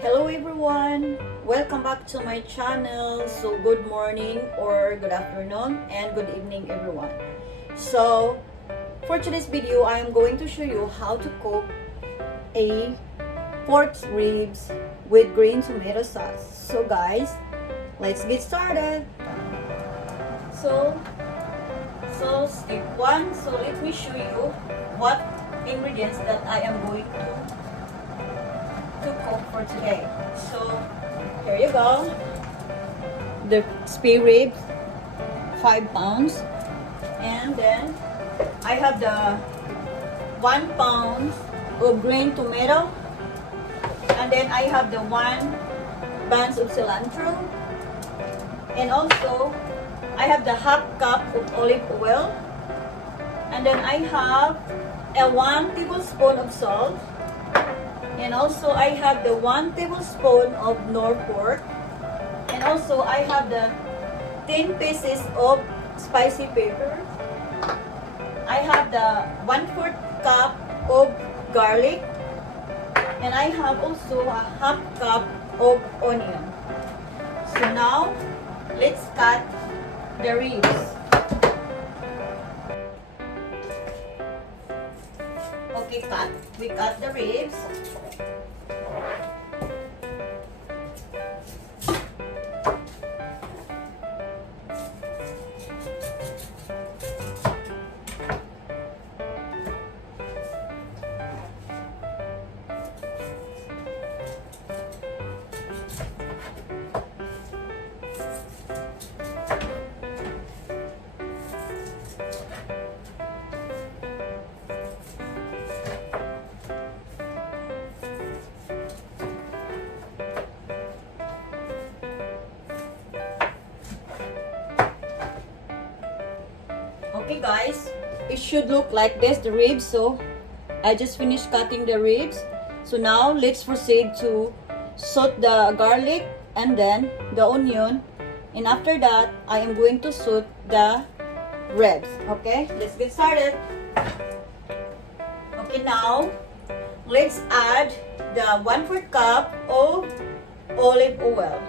Hello everyone! Welcome back to my channel. So good morning or good afternoon and good evening everyone. So for today's video, I am going to show you how to cook a pork ribs with green tomato sauce. So guys, let's get started. So step 1, so let me show you what ingredients that I am going to cook for today. So here you go. The spare ribs, 5 pounds, and then I have the 1 pound of green tomato, and then I have the 1 bunch of cilantro, and also I have the half cup of olive oil, and then I have a 1 tablespoon of salt. And also I have the 1 tablespoon of nor pork. And also I have the 10 pieces of spicy pepper. I have the 1/4 cup of garlic. And I have also a half cup of onion. So now let's cut the ribs. Okay, we cut the ribs. Okay guys, it should look like this, the ribs. So I just finished cutting the ribs. So now let's proceed to saute the garlic and then the onion, and after that I am going to saute the ribs. Okay, let's get started. Okay, now let's add the 1/4 cup of olive oil.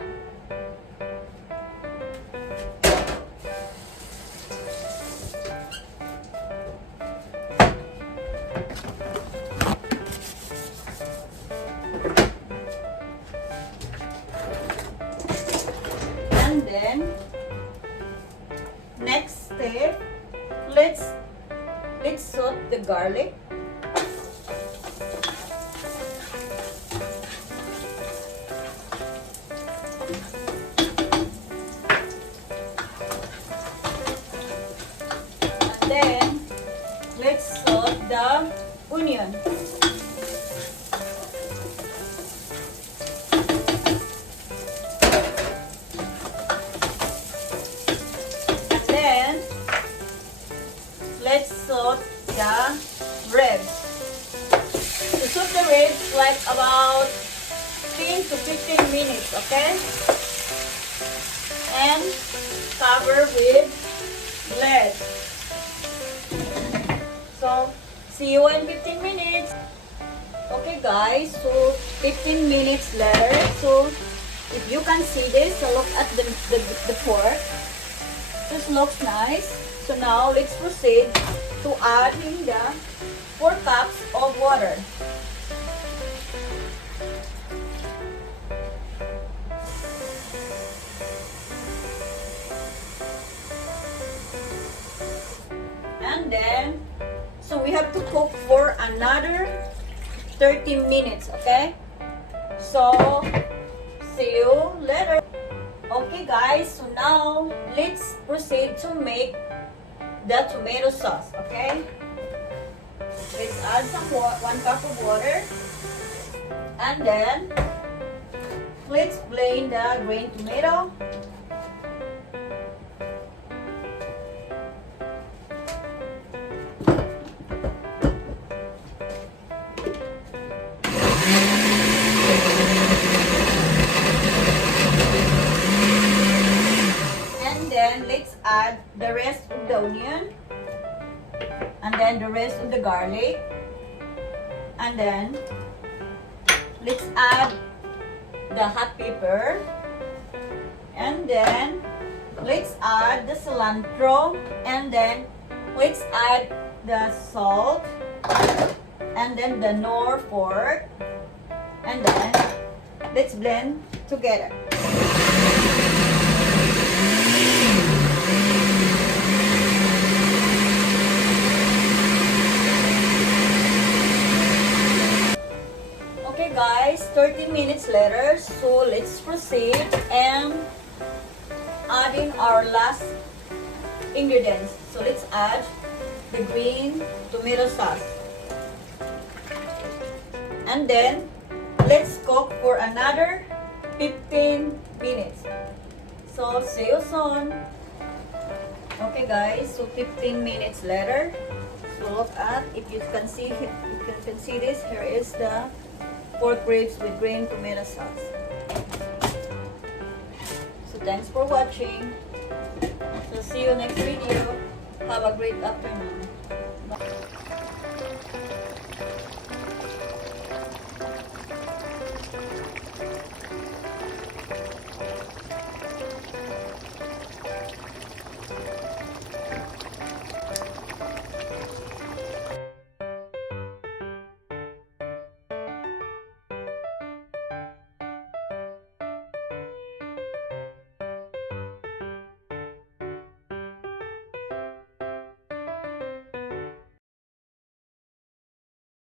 And then next step, let's saute the garlic. And then let's saute the onion. Let's saute the ribs. To saute the ribs like about 10 to 15 minutes, okay? And cover with lid. So, see you in 15 minutes. Okay guys, so 15 minutes later. So, if you can see this, so look at the pork. This looks nice. So now let's proceed to adding the 4 cups of water. And then, so we have to cook for another 30 minutes, okay? So, see you later. Okay guys, so now let's proceed to make the tomato sauce, okay? Let's add some 1 cup of water, and then let's blend the green tomato. And then let's add the rest of the onion, and then the rest of the garlic, and then let's add the hot pepper. And then, let's add the cilantro. And then, let's add the salt. And then the nor fork. And then, let's blend together. Okay guys, 30 minutes later, so let's proceed and adding our last ingredients. So let's add the green tomato sauce. And then, let's cook for another 15 minutes. So, see you soon. Okay guys, so 15 minutes later. So look at, if you can see this, here is the pork ribs with green tomato sauce. So thanks for watching. So see you next video. Have a great afternoon.